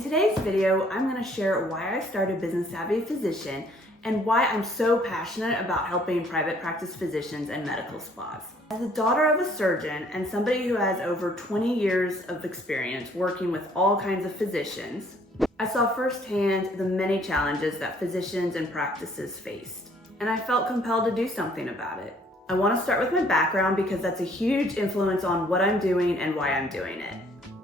In today's video, I'm going to share why I started Business Savvy Physician and why I'm so passionate about helping private practice physicians and medical spas. As the daughter of a surgeon and somebody who has over 20 years of experience working with all kinds of physicians, I saw firsthand the many challenges that physicians and practices faced, and I felt compelled to do something about it. I want to start with my background because that's a huge influence on what I'm doing and why I'm doing it.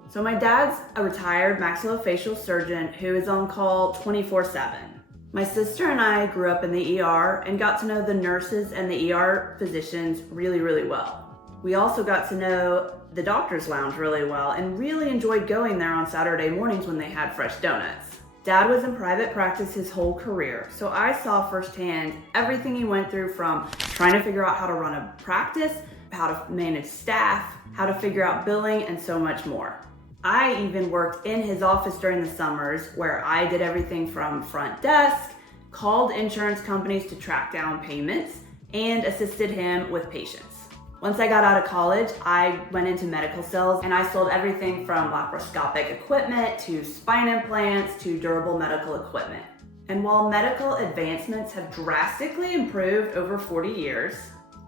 So my dad's a retired maxillofacial surgeon who is on call 24/7. My sister and I grew up in the ER and got to know the nurses and the ER physicians really well. We also got to know the doctor's lounge really well and really enjoyed going there on Saturday mornings when they had fresh donuts. Dad was in private practice his whole career, so I saw firsthand everything he went through, from trying to figure out how to run a practice, how to manage staff, how to figure out billing, and so much more. I even worked in his office during the summers where I did everything from front desk, called insurance companies to track down payments, and assisted him with patients. Once I got out of college, I went into medical sales and I sold everything from laparoscopic equipment to spine implants to durable medical equipment. And while medical advancements have drastically improved over 40 years,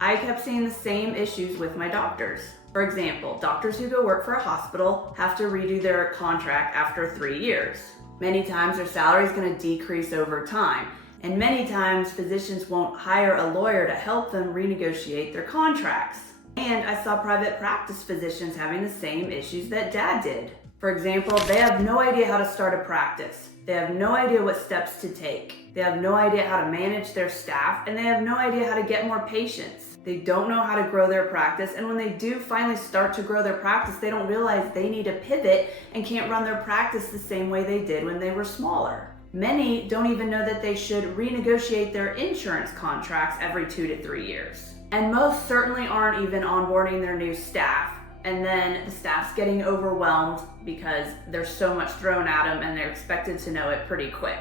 I kept seeing the same issues with my doctors. For example, doctors who go work for a hospital have to redo their contract after 3 years. Many times their salary is going to decrease over time, and many times physicians won't hire a lawyer to help them renegotiate their contracts. And I saw private practice physicians having the same issues that Dad did. For example, they have no idea how to start a practice. They have no idea what steps to take. They have no idea how to manage their staff, and they have no idea how to get more patients. They don't know how to grow their practice, and when they do finally start to grow their practice, they don't realize they need to pivot and can't run their practice the same way they did when they were smaller. Many don't even know that they should renegotiate their insurance contracts every 2 to 3 years. And most certainly aren't even onboarding their new staff, and then the staff's getting overwhelmed because there's so much thrown at them and they're expected to know it pretty quick.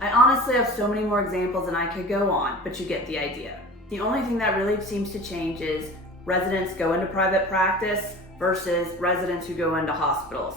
I honestly have so many more examples and I could go on, but you get the idea. The only thing that really seems to change is residents go into private practice versus residents who go into hospitals.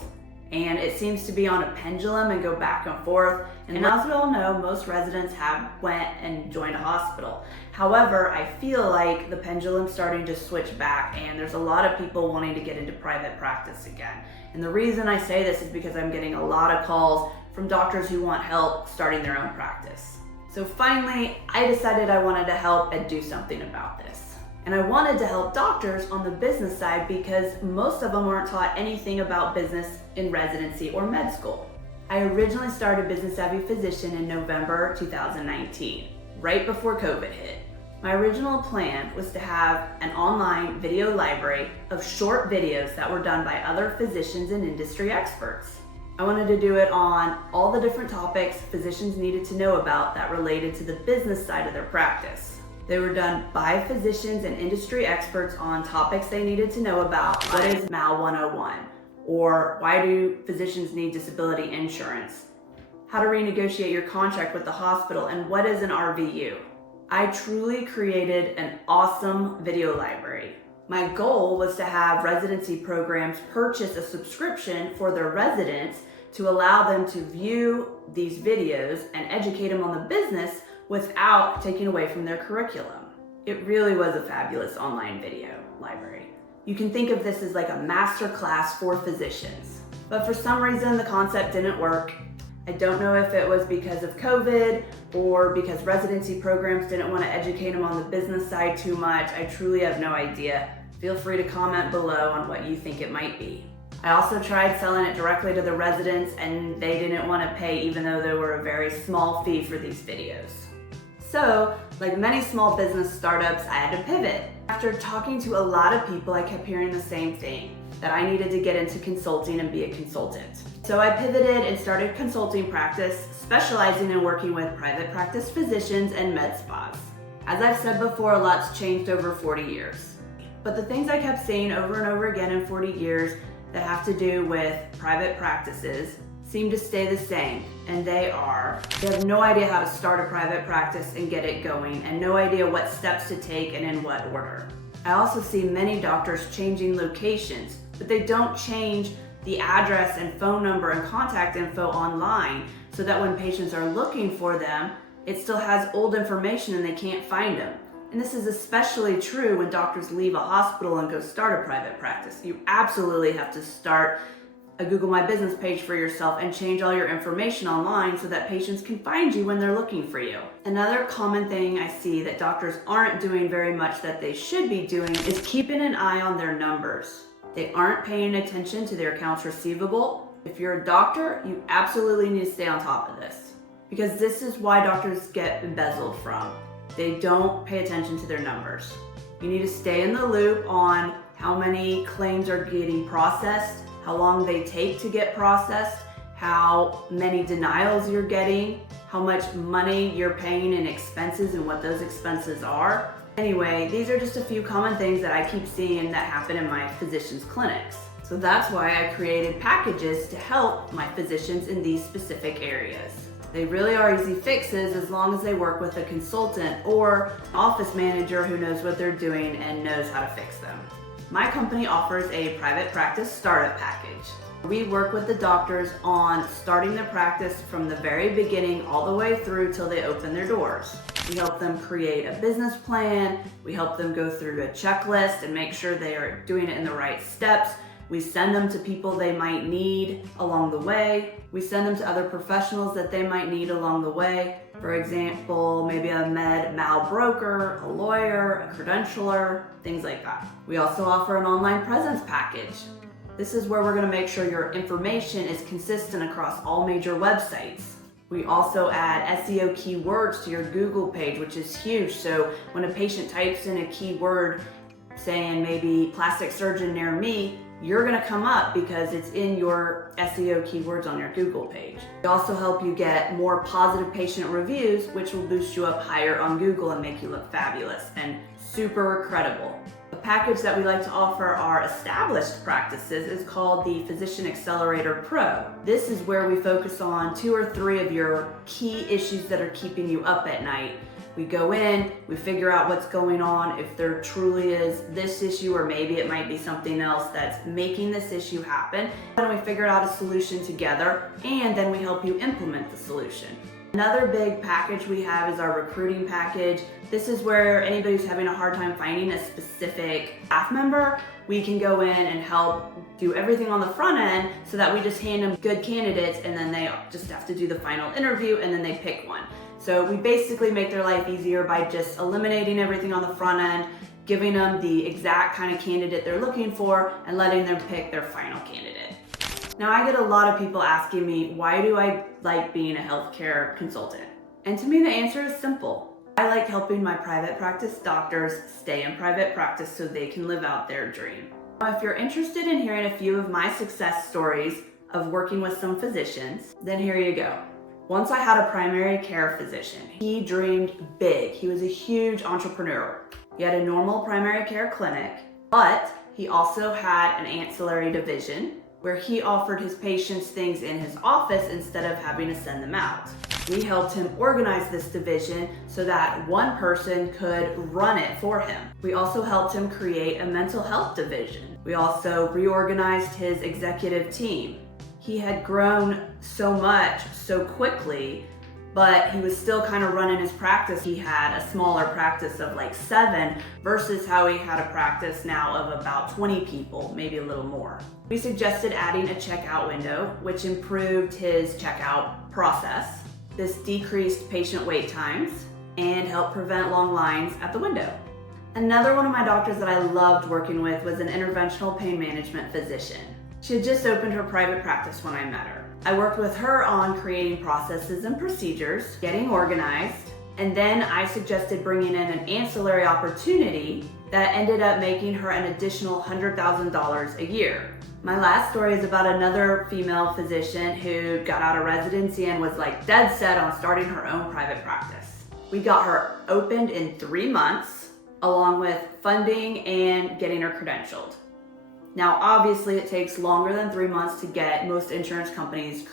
And it seems to be on a pendulum and go back and forth. And as we all know, most residents have went and joined a hospital. However, I feel like the pendulum's starting to switch back and there's a lot of people wanting to get into private practice again. And the reason I say this is because I'm getting a lot of calls from doctors who want help starting their own practice. So finally, I decided I wanted to help and do something about this. And I wanted to help doctors on the business side because most of them weren't taught anything about business in residency or med school. I originally started Business Savvy Physician in November 2019, right before COVID hit. My original plan was to have an online video library of short videos that were done by other physicians and industry experts. I wanted to do it on all the different topics physicians needed to know about that related to the business side of their practice. They were done by physicians and industry experts on topics they needed to know about. What is MAL 101? Or why do physicians need disability insurance? How to renegotiate your contract with the hospital, and what is an RVU? I truly created an awesome video library. My goal was to have residency programs purchase a subscription for their residents to allow them to view these videos and educate them on the business without taking away from their curriculum. It really was a fabulous online video library. You can think of this as like a master class for physicians. But for some reason, the concept didn't work. I don't know if it was because of COVID or because residency programs didn't want to educate them on the business side too much. I truly have no idea. Feel free to comment below on what you think it might be. I also tried selling it directly to the residents and they didn't want to pay, even though there were a very small fee for these videos. So, like many small business startups, I had to pivot. After talking to a lot of people, I kept hearing the same thing, that I needed to get into consulting and be a consultant. So I pivoted and started consulting practice, specializing in working with private practice physicians and med spas. As I've said before, a lot's changed over 40 years. But the things I kept seeing over and over again in 40 years that have to do with private practices seem to stay the same, and they have no idea how to start a private practice and get it going, and no idea what steps to take and in what order. I also see many doctors changing locations, but they don't change the address and phone number and contact info online so that when patients are looking for them, it still has old information and they can't find them. And this is especially true when doctors leave a hospital and go start a private practice. You absolutely have to start a Google My Business page for yourself and change all your information online so that patients can find you when they're looking for you. Another common thing I see that doctors aren't doing very much that they should be doing is keeping an eye on their numbers. They aren't paying attention to their accounts receivable. If you're a doctor, you absolutely need to stay on top of this, because this is why doctors get embezzled from. They don't pay attention to their numbers. You need to stay in the loop on how many claims are getting processed, how long they take to get processed, how many denials you're getting, how much money you're paying in expenses and what those expenses are. Anyway, these are just a few common things that I keep seeing that happen in my physicians' clinics. So that's why I created packages to help my physicians in these specific areas. They really are easy fixes as long as they work with a consultant or office manager who knows what they're doing and knows how to fix them. My company offers a private practice startup package. We work with the doctors on starting their practice from the very beginning all the way through till they open their doors. We help them create a business plan. We help them go through a checklist and make sure they are doing it in the right steps. We send them to people they might need along the way. We send them to other professionals that they might need along the way. For example, maybe a med mal broker, a lawyer, a credentialer, things like that. We also offer an online presence package. This is where we're going to make sure your information is consistent across all major websites. We also add SEO keywords to your Google page, which is huge. So when a patient types in a keyword saying maybe plastic surgeon near me, you're going to come up because it's in your SEO keywords on your Google page. We also help you get more positive patient reviews, which will boost you up higher on Google and make you look fabulous and super credible. The package that we like to offer our established practices is called the Physician Accelerator Pro. This is where we focus on 2 or 3 of your key issues that are keeping you up at night. We go in, we figure out what's going on, if there truly is this issue or maybe it might be something else that's making this issue happen. Then we figure out a solution together, and then we help you implement the solution. Another big package we have is our recruiting package. This is where anybody who's having a hard time finding a specific staff member, we can go in and help do everything on the front end so that we just hand them good candidates and then they just have to do the final interview and then they pick one. So we basically make their life easier by just eliminating everything on the front end, giving them the exact kind of candidate they're looking for, and letting them pick their final candidate. Now, I get a lot of people asking me, why do I like being a healthcare consultant? And to me, the answer is simple. I like helping my private practice doctors stay in private practice so they can live out their dream. Now, if you're interested in hearing a few of my success stories of working with some physicians, then here you go. Once I had a primary care physician. He dreamed big. He was a huge entrepreneur. He had a normal primary care clinic, but he also had an ancillary division where he offered his patients things in his office instead of having to send them out. We helped him organize this division so that one person could run it for him. We also helped him create a mental health division. We also reorganized his executive team. He had grown so much so quickly, but he was still kind of running his practice. He had a smaller practice of like 7 versus how he had a practice now of about 20 people, maybe a little more. We suggested adding a checkout window, which improved his checkout process. This decreased patient wait times and helped prevent long lines at the window. Another one of my doctors that I loved working with was an interventional pain management physician. She had just opened her private practice when I met her. I worked with her on creating processes and procedures, getting organized, and then I suggested bringing in an ancillary opportunity that ended up making her an additional $100,000 a year. My last story is about another female physician who got out of residency and was like dead set on starting her own private practice. We got her opened in 3 months, along with funding and getting her credentialed. Now, obviously, it takes longer than 3 months to get most insurance companies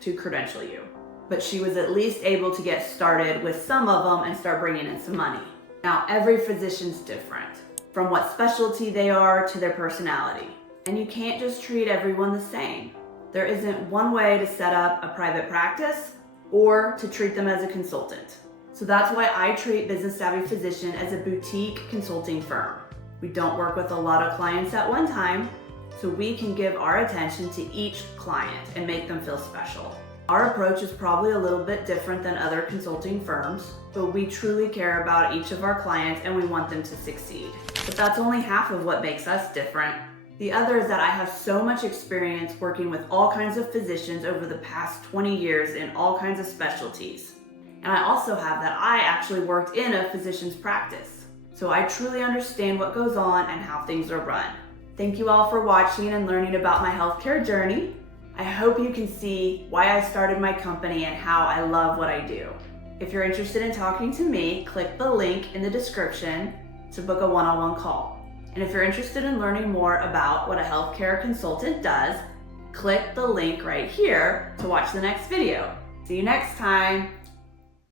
to credential you, but she was at least able to get started with some of them and start bringing in some money. Now, every physician's different, from what specialty they are to their personality. And you can't just treat everyone the same. There isn't one way to set up a private practice or to treat them as a consultant. So that's why I treat Business Savvy Physician as a boutique consulting firm. We don't work with a lot of clients at one time, so we can give our attention to each client and make them feel special. Our approach is probably a little bit different than other consulting firms, but we truly care about each of our clients and we want them to succeed. But that's only half of what makes us different. The other is that I have so much experience working with all kinds of physicians over the past 20 years in all kinds of specialties. And I also have that I actually worked in a physician's practice. So I truly understand what goes on and how things are run. Thank you all for watching and learning about my healthcare journey. I hope you can see why I started my company and how I love what I do. If you're interested in talking to me, click the link in the description to book a one-on-one call. And if you're interested in learning more about what a healthcare consultant does, click the link right here to watch the next video. See you next time.